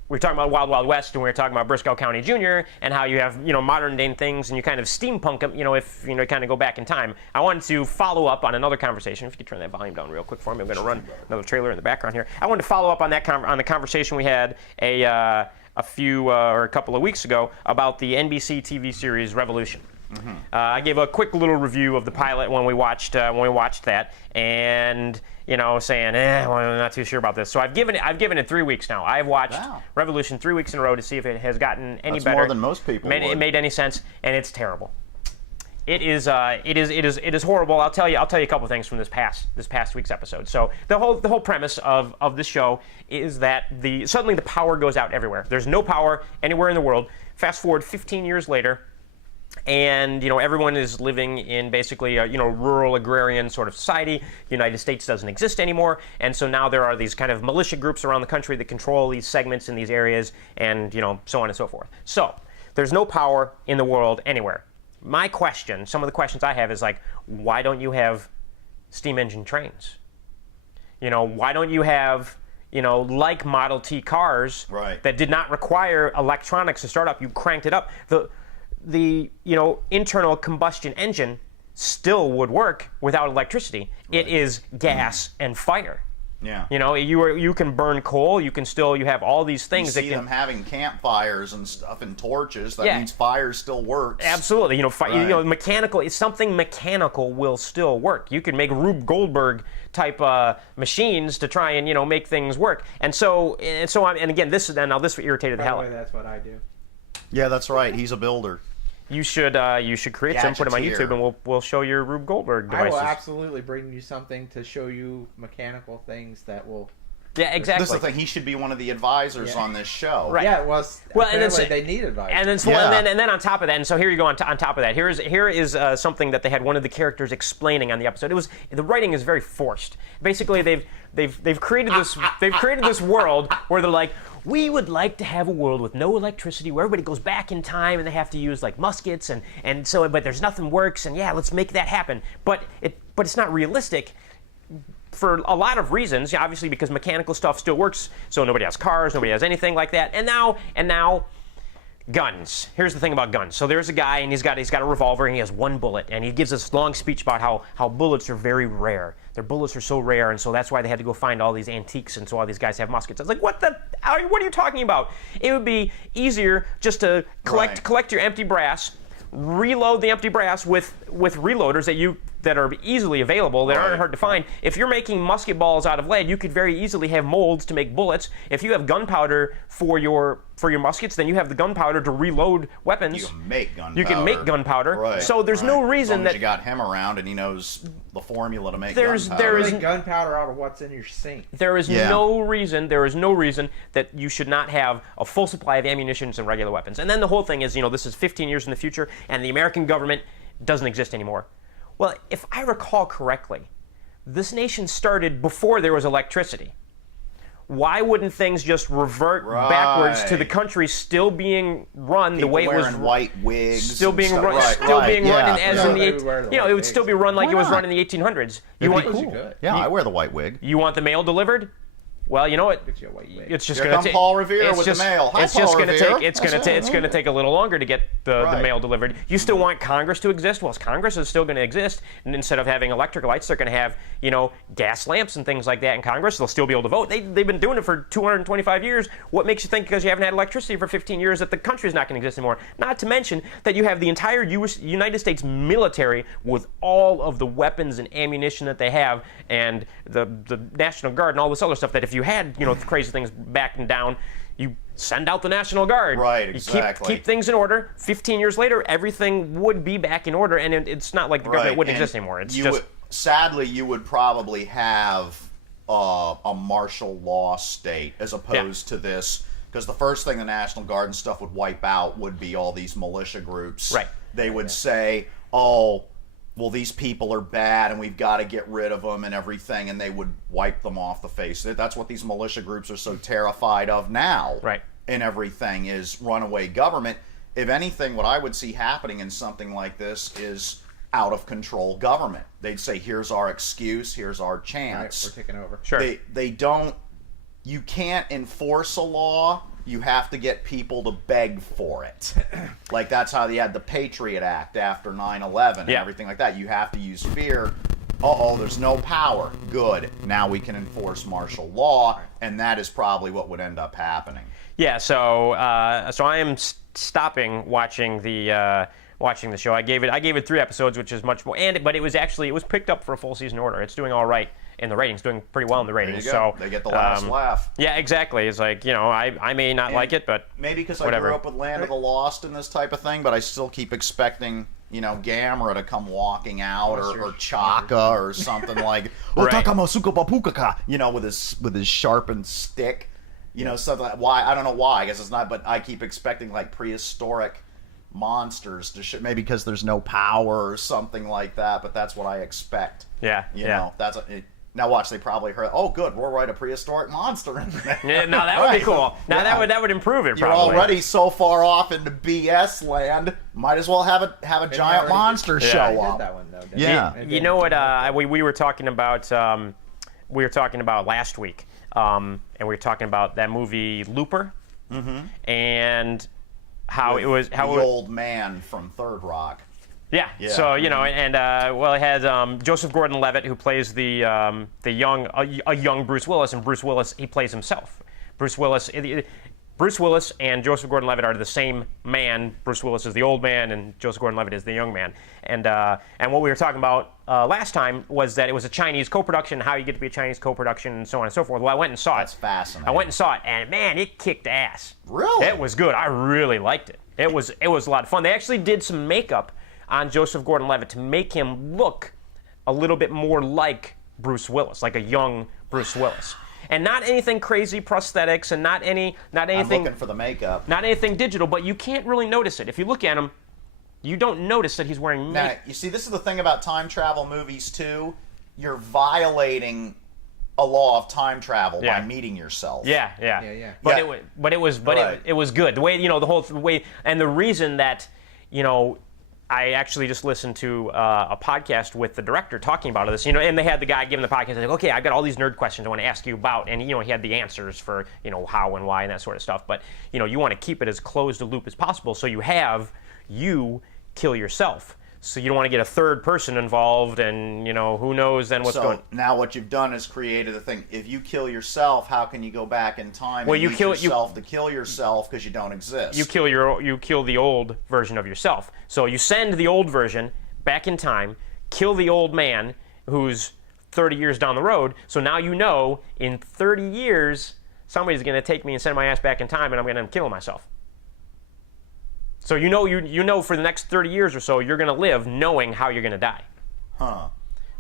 We were talking about Wild Wild West, and we were talking about Briscoe County Jr. and how you have modern day things, and you kind of steampunk them. If kind of go back in time. I wanted to follow up on another conversation. If you could turn that volume down real quick for me, I'm going to run another trailer in the background here. I wanted to follow up on that on the conversation we had a couple of weeks ago about the NBC TV series Revolution. Mm-hmm. I gave a quick little review of the pilot when we watched that, and saying, well, I'm not too sure about this. So I've given it 3 weeks now. I've watched Revolution 3 weeks in a row to see if it has gotten any That's better. more than most people would. It made any sense, and it's terrible. It is horrible. I'll tell you a couple things from this past week's episode. So the whole premise of this show is that suddenly the power goes out everywhere. There's no power anywhere in the world. Fast forward 15 years later. And everyone is living in basically a rural agrarian sort of society. The United States doesn't exist anymore, and so now there are these kind of militia groups around the country that control these segments in these areas, and so on and so forth. So there's no power in the world anywhere. My question, some of the questions I have is like, why don't you have steam engine trains? Why don't you have like Model T cars that did not require electronics to start up? You cranked it up. The internal combustion engine still would work without electricity. Right. It is gas and fire. Yeah. You can burn coal. You have all these things. You see them having campfires and stuff and torches. That means fire still works. Absolutely. Mechanical. Something mechanical will still work. You can make Rube Goldberg type machines to try and make things work. And again, this irritated the hell out of me. That's what I do. Yeah, that's right. He's a builder. You should create some, put them on YouTube, and we'll show your Rube Goldberg devices. I will absolutely bring you something to show you mechanical things that will. Yeah, exactly. This is the thing. He should be one of the advisors on this show. Right. Yeah, well, and they need advice. And then on top of that, and so here you go on top of that. Here is something that they had one of the characters explaining on the episode. The writing is very forced. Basically, they've created this world where they're like, we would like to have a world with no electricity where everybody goes back in time and they have to use like muskets but there's nothing works, and let's make that happen. But it's not realistic for a lot of reasons. Obviously because mechanical stuff still works, so nobody has cars, nobody has anything like that. And now guns. Here's the thing about guns. So there's a guy, and he's got a revolver, and he has one bullet, and he gives this long speech about how bullets are very rare. Their bullets are so rare, and so that's why they had to go find all these antiques, and so all these guys have muskets. I was like, what are you talking about? It would be easier just to collect your empty brass, reload the empty brass with reloaders that are easily available, that aren't hard to find. If you're making musket balls out of lead, you could very easily have molds to make bullets. If you have gunpowder for your muskets, then you have the gunpowder to reload weapons. You can make gunpowder. You can make gunpowder. Right. So there's no reason that you got him around and he knows the formula to make gunpowder. There is gunpowder out of what's in your sink. There is no reason that you should not have a full supply of ammunition and regular weapons. And then the whole thing is, this is 15 years in the future, and the American government doesn't exist anymore. Well, if I recall correctly, this nation started before there was electricity. why wouldn't things just revert backwards to the country still being run the way it was? Wearing white wigs. Still being run, it would still be run like it was run in the 1800s. You want cool. Yeah, I wear the white wig. You want the mail delivered? Well, you know what? Get you a white wig. It's just Here going to come Paul Revere with the mail. Hi, It's just Paul going to Revere. take. It's going to take a little longer to get the mail delivered. You still want Congress to exist? Well, Congress is still going to exist, and instead of having electric lights, they're going to have gas lamps and things like that in Congress. They'll still be able to vote. They've been doing it for 225 years. What makes you think because you haven't had electricity for 15 years that the country's not going to exist anymore? Not to mention that you have the entire United States military with all of the weapons and ammunition that they have, and the National Guard and all this other stuff. That if you had crazy things backing down, you send out the National Guard. Right, exactly. You keep things in order. 15 years later, everything would be back in order, and it's not like the government wouldn't exist anymore. It's just sadly, you would probably have a martial law state as opposed to this, because the first thing the National Guard and stuff would wipe out would be all these militia groups. Right. They would say, oh, well, these people are bad and we've got to get rid of them and everything, and they would wipe them off the face. That's what these militia groups are so terrified of now. Right. And everything is runaway government. If anything, what I would see happening in something like this is out of control government. They'd say, here's our excuse, here's our chance. Right, we're taking over. Sure. They don't, you can't enforce a law. You have to get people to beg for it. Like that's how they had the Patriot Act after 9/11 and everything like that. You have to use fear. Uh-oh, there's no power. Good. Now we can enforce martial law, and that is probably what would end up happening. Yeah. So I am stopping watching the show. I gave it 3 episodes, which is much more. But it was picked up for a full season order. It's doing all right in the ratings, doing pretty well in the ratings. There you go. So they get the last laugh. Yeah, exactly. It's like I may not like it, but maybe because whatever. I grew up with Land of the Lost and this type of thing, but I still keep expecting Gamera to come walking out or Chaka or something like with his sharpened stick, something like why I don't know why. I guess it's not, but I keep expecting like prehistoric monsters to maybe because there's no power or something like that, but that's what I expect. Yeah, Now watch, they probably heard, oh good, we'll write a prehistoric monster in there. Yeah, no, that would be cool. Now that would improve it. You're probably. already so far off into BS land. Might as well have a giant monster show up. That one, though, Yeah. You know what? We were talking about last week, and we were talking about that movie Looper, and how it was the old man from Third Rock. Yeah. So it has Joseph Gordon-Levitt, who plays the young Bruce Willis, and Bruce Willis, he plays himself. Bruce Willis and Joseph Gordon-Levitt are the same man. Bruce Willis is the old man, and Joseph Gordon-Levitt is the young man. And what we were talking about last time was that it was a Chinese co-production, how you get to be a Chinese co-production, and so on and so forth. Well, I went and saw it. That's fascinating. I went and saw it, and man, it kicked ass. Really? It was good. I really liked it. It was a lot of fun. They actually did some makeup on Joseph Gordon-Levitt to make him look a little bit more like Bruce Willis, like a young Bruce Willis. And not anything crazy prosthetics, and not anything. I'm looking for the makeup. Not anything digital, but you can't really notice it. If you look at him, you don't notice that he's wearing makeup. Now, you see, this is the thing about time travel movies too. You're violating a law of time travel by meeting yourself. Yeah. But it was good. The way the whole way, and the reason that I actually just listened to a podcast with the director talking about this, and they had the guy giving the podcast, like, okay, I've got all these nerd questions I want to ask you about, and he had the answers for how and why and that sort of stuff, but you want to keep it as closed a loop as possible, so you kill yourself. So you don't want to get a third person involved, and who knows then what's going. Now what you've done is created a thing. If you kill yourself, how can you go back in time? Well, and you use kill yourself to kill yourself because you don't exist. You kill the old version of yourself. So you send the old version back in time, kill the old man who's 30 years down the road. So now in 30 years somebody's going to take me and send my ass back in time, and I'm going to kill myself. So you know for the next 30 years or so you're going to live knowing how you're going to die. Huh.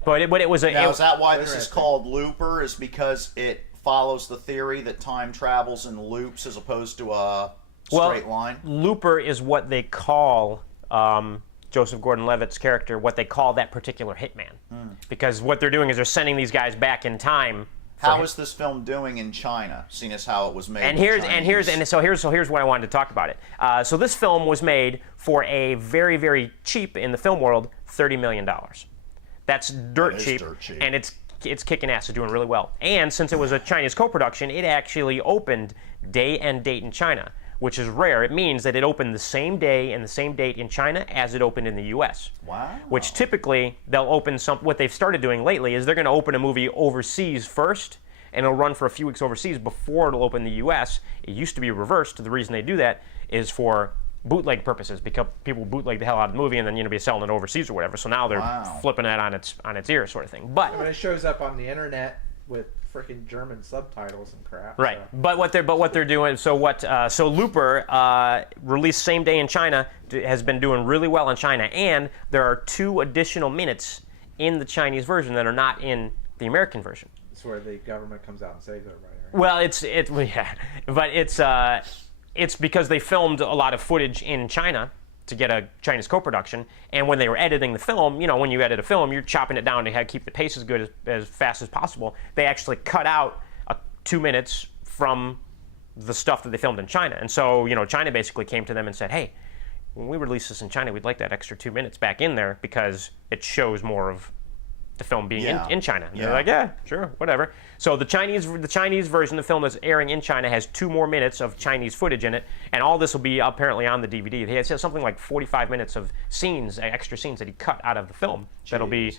But it was a. Now, is that why this is called Looper? Is because it follows the theory that time travels in loops as opposed to a straight line? Looper is what they call Joseph Gordon-Levitt's character, what they call that particular hitman. Because what they're doing is they're sending these guys back in time How is this film doing in China, seeing as how it was made? Here's what I wanted to talk about it. So this film was made for a very, very cheap, in the film world, $30 million. That's dirt cheap, and it's kicking ass. It's doing really well. And since it was a Chinese co-production, it actually opened day and date in China, which is rare. It means that it opened the same day and the same date in China as it opened in the U.S. Wow. Which typically they'll open what they've started doing lately is they're going to open a movie overseas first, and it'll run for a few weeks overseas before it'll open in the U.S. It used to be reversed. The reason they do that is for bootleg purposes, because people bootleg the hell out of the movie and then be selling it overseas or whatever. So now they're flipping that on its ear, sort of thing. But when it shows up on the internet with freaking German subtitles and crap. Right, so. but what they're doing. So Looper released same day in China, has been doing really well in China, and there are 2 additional minutes in the Chinese version that are not in the American version. It's where the government comes out and saves everybody. Right? Well, it's because they filmed a lot of footage in China to get a Chinese co-production, and when they were editing the film, when you edit a film, you're chopping it down to keep the pace as good as fast as possible. They actually cut out 2 minutes from the stuff that they filmed in China, and so China basically came to them and said, "Hey, when we release this in China, we'd like that extra 2 minutes back in there because it shows more of the film being in China." And they're like, "Yeah, sure, whatever." So the Chinese version of the film that's airing in China has 2 more minutes of Chinese footage in it, and all this will be apparently on the DVD. He has something like 45 minutes of scenes, extra scenes that he cut out of the film. That'll be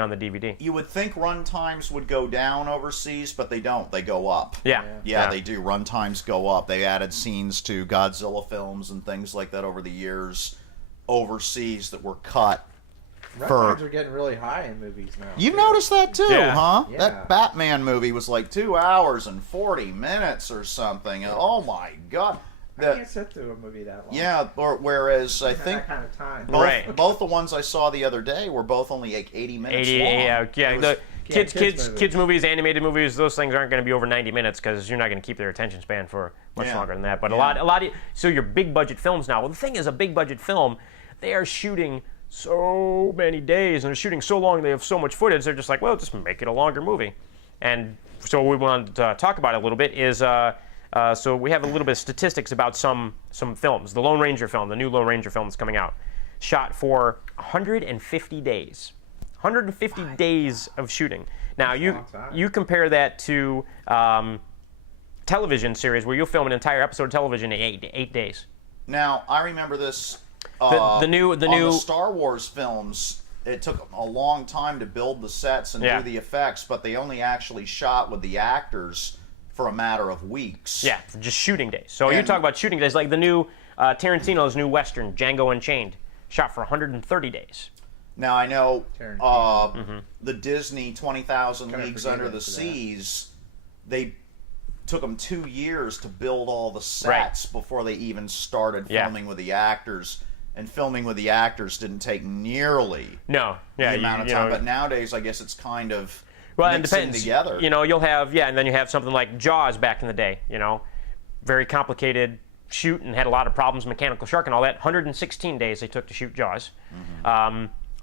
on the DVD. You would think run times would go down overseas, but they don't. They go up. Yeah, they do. Run times go up. They added scenes to Godzilla films and things like that over the years overseas that were cut. Run times are getting really high in movies now. You've noticed that too, huh? Yeah. That Batman movie was like 2 hours and 40 minutes or something. Oh my God. I can't sit through a movie that long. Yeah, whereas I think that kind of time. both the ones I saw the other day were both only like 80 minutes long. The kids movies, animated movies, those things aren't going to be over 90 minutes because you're not going to keep their attention span for much longer than that. But a lot of, so your big budget films now. Well, the thing is, a big budget film, they are shooting so many days and they're shooting so long, they have so much footage, they're just like, well, just make it a longer movie. And so what we wanted to talk about a little bit is so we have a little bit of statistics about some films. The Lone Ranger film, the new Lone Ranger film that's coming out, shot for 150 days. 150 days of shooting. Now you compare that to television series where you'll film an entire episode of television in 8 days. Now I remember this. The new Star Wars films, it took a long time to build the sets and do the effects, but they only actually shot with the actors for a matter of weeks. Yeah, just shooting days. So you talk about shooting days, like the new Tarantino's new Western, Django Unchained, shot for 130 days. Now I know the Disney 20,000 Leagues Under the Seas, they took them 2 years to build all the sets before they even started filming with the actors. And filming with the actors didn't take nearly the amount of time. But nowadays, I guess it's kind of mixing together. You'll have, and then you have something like Jaws back in the day, very complicated shoot and had a lot of problems, Mechanical Shark and all that. 116 days they took to shoot Jaws.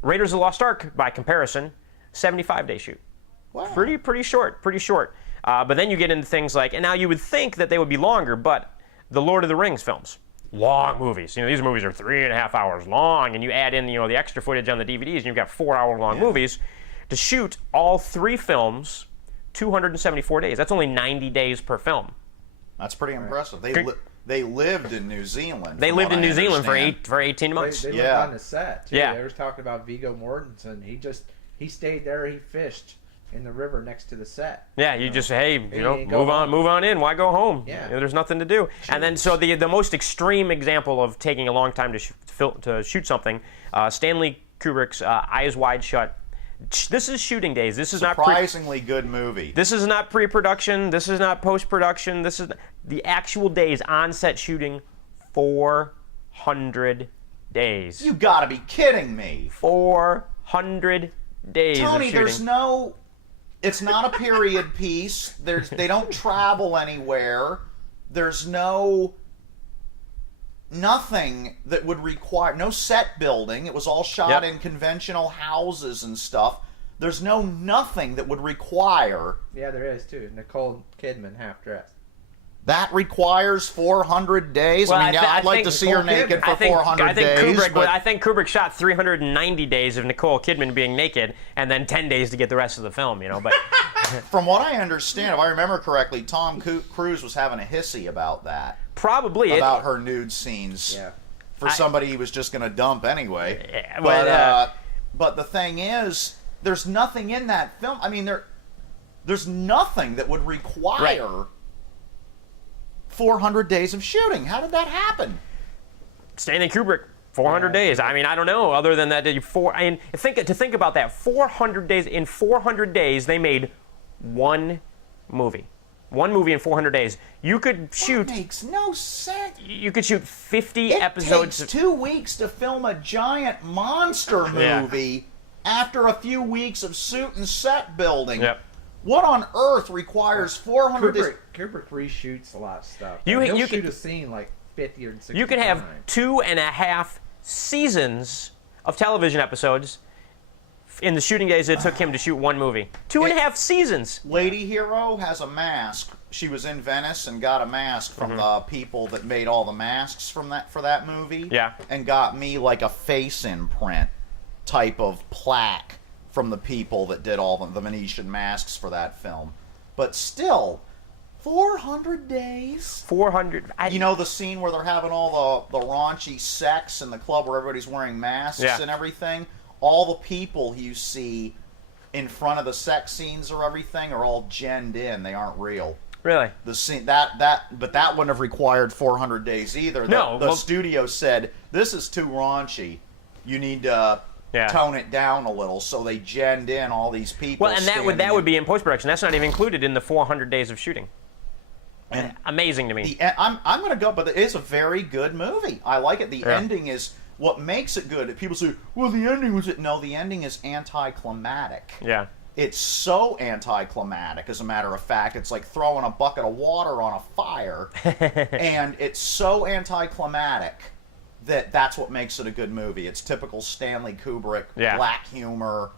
Raiders of the Lost Ark, by comparison, 75-day shoot. Wow. Pretty short. But then you get into things like, and now you would think that they would be longer, but the Lord of the Rings films, long movies. These movies are 3.5 hours long, and you add in, the extra footage on the DVDs, and you've got 4-hour-long movies. To shoot all 3 films, 274 days. That's only 90 days per film. That's pretty impressive. They lived in New Zealand. They lived in New Zealand for 18 months. They lived on the set, too. Yeah. They were talking about Viggo Mortensen. He stayed there, he fished in the river next to the set. Yeah, you just, move on in. Why go home? Yeah. There's nothing to do. Sure. And then, so the most extreme example of taking a long time to shoot something, Stanley Kubrick's Eyes Wide Shut. This is shooting days. This is surprisingly good movie. This is not pre-production. This is not post-production. This is the actual days on set shooting. 400 days. You gotta be kidding me. 400 days. Tony, of shooting. there's no. It's not a period piece. They don't travel anywhere. There's nothing that would require no set building. It was all shot in conventional houses and stuff. There's nothing that would require. Yeah, there is too. Nicole Kidman half dressed. That requires 400 days. Well, I mean, I'd like to see her Nicole naked for I think, 400 I think days. I think Kubrick shot 390 days of Nicole Kidman being naked, and then 10 days to get the rest of the film. But from what I understand, if I remember correctly, Tom Cruise was having a hissy about that. probably About her nude scenes. Yeah. For somebody he was just going to dump anyway. Yeah, But the thing is, there's nothing in that film. I mean, there's nothing that would require 400 days of shooting. How did that happen? Stanley Kubrick, 400 days. I mean, I don't know. Other than that, think about that. 400 days. In 400 days, they made one movie. One movie in 400 days. You could shoot. That makes no sense. You could shoot 50 It episodes. takes 2 weeks to film a giant monster Yeah. movie after a few weeks of suit and set building. Yep. What on earth requires 400 days? Kubrick reshoots a lot of stuff. You- He'll you shoot could- a scene like 50 or 60 You could have times. 2.5 seasons of television episodes in the shooting days it took him to shoot one movie. 2.5 seasons. Lady Hero has a mask. She was in Venice and got a mask from the people that made all the masks for that movie. Yeah. And got me like a face imprint type of plaque from the people that did all the Venetian masks for that film. But still, 400 days? 400. You know the scene where they're having all the raunchy sex in the club where everybody's wearing masks Yeah. and everything? All the people you see in front of the sex scenes or everything are all genned in. They aren't real. Really? The scene but that wouldn't have required 400 days either. No, The well- studio said this is too raunchy. You need to tone it down a little. So they genned in all these people. Well, and that would be in post-production. That's not even included in the 400 days of shooting. And amazing to me. I'm going to go, but it's a very good movie. I like it. The Yeah. ending is what makes it good. People say, well, the ending was it. No, the ending is anticlimactic. Yeah. It's so anticlimactic, as a matter of fact. It's like throwing a bucket of water on a fire. And it's so anticlimactic that's what makes it a good movie. It's typical Stanley Kubrick, black humor.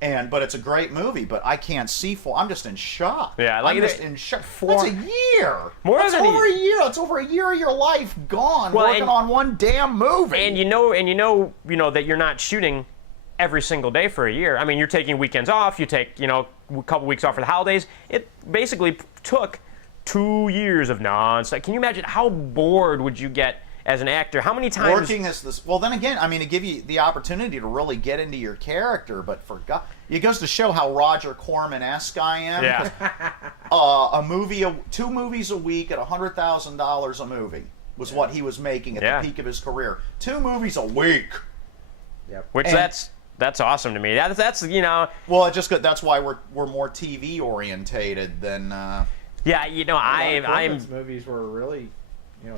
But it's a great movie, but I can't see I'm just in shock. Yeah, I'm just in shock. That's a year. That's than over a year. That's over a year of your life gone working on one damn movie. And you know that you're not shooting every single day for a year. I mean, you're taking weekends off. You take a couple weeks off for the holidays. It basically took 2 years of nonstop. Can you imagine how bored would you get as an actor? How many times working as this? Well, then again, I mean, to give you the opportunity to really get into your character, but for God, it goes to show how Roger Corman-esque I am. Yeah. 2 movies a week at $100,000 a movie was what he was making at the peak of his career. 2 movies a week. Yep. Which that's awesome to me. That's Well, that's why we're more TV orientated than. Yeah, Corman's movies were really.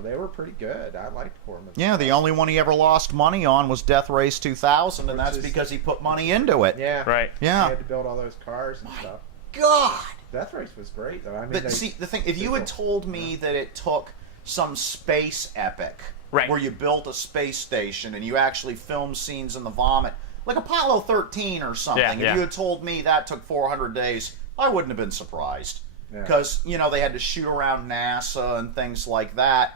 They were pretty good. I liked Corman. Yeah, the only one he ever lost money on was Death Race 2000, and that's because he put money into it. Yeah. Right. Yeah. He had to build all those cars and stuff. God! Death Race was great, though. I mean, But see, the thing, if you had told me that it took some space epic, where you built a space station and you actually filmed scenes in the vomit, like Apollo 13 or something, if you had told me that took 400 days, I wouldn't have been surprised. Because, they had to shoot around NASA and things like that.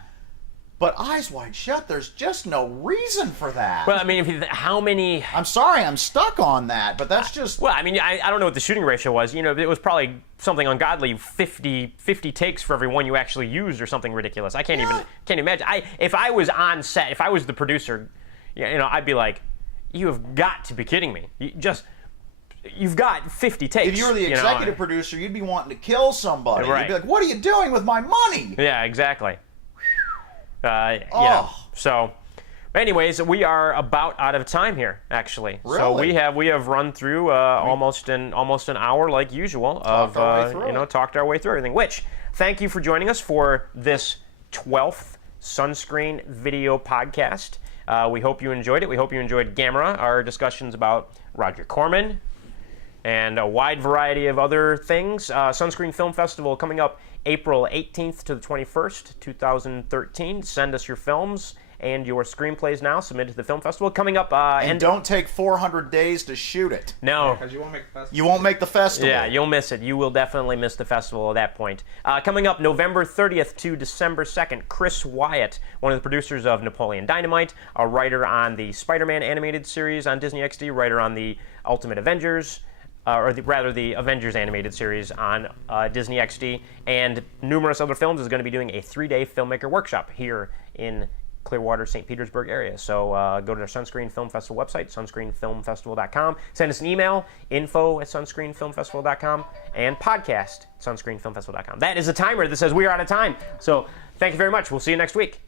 But Eyes Wide Shut, there's just no reason for that. Well, I mean, how many... I'm sorry, I'm stuck on that, but that's just... Well, I mean, I don't know what the shooting ratio was. It was probably something ungodly, 50 takes for every one you actually used or something ridiculous. I can't even imagine. If I was on set, if I was the producer, I'd be like, you have got to be kidding me. You've got 50 takes. If you were the executive producer, you'd be wanting to kill somebody. You'd be like, what are you doing with my money? Yeah, exactly. So, anyways, we are about out of time here, actually. Really? So we have run through almost an hour like usual of talked our way through everything. Which, thank you for joining us for this 12th Sunscreen video podcast. We hope you enjoyed it. We hope you enjoyed Gamera, our discussions about Roger Corman, and a wide variety of other things. Sunscreen Film Festival coming up April 18th to the 21st, 2013. Send us your films and your screenplays now submitted to the film festival. Coming up, And don't take 400 days to shoot it. no. Because you won't make the festival. You won't make the festival. Yeah, you'll miss it. You will definitely miss the festival at that point. Coming up November 30th to December 2nd, Chris Wyatt, one of the producers of Napoleon Dynamite, a writer on the Spider-Man animated series on Disney XD, writer on the Ultimate Avengers, the Avengers animated series on Disney XD, and numerous other films, is going to be doing a 3-day filmmaker workshop here in Clearwater, St. Petersburg area. So go to their Sunscreen Film Festival website, sunscreenfilmfestival.com. Send us an email, info@sunscreenfilmfestival.com, and podcast, sunscreenfilmfestival.com. That is a timer that says we are out of time. So thank you very much. We'll see you next week.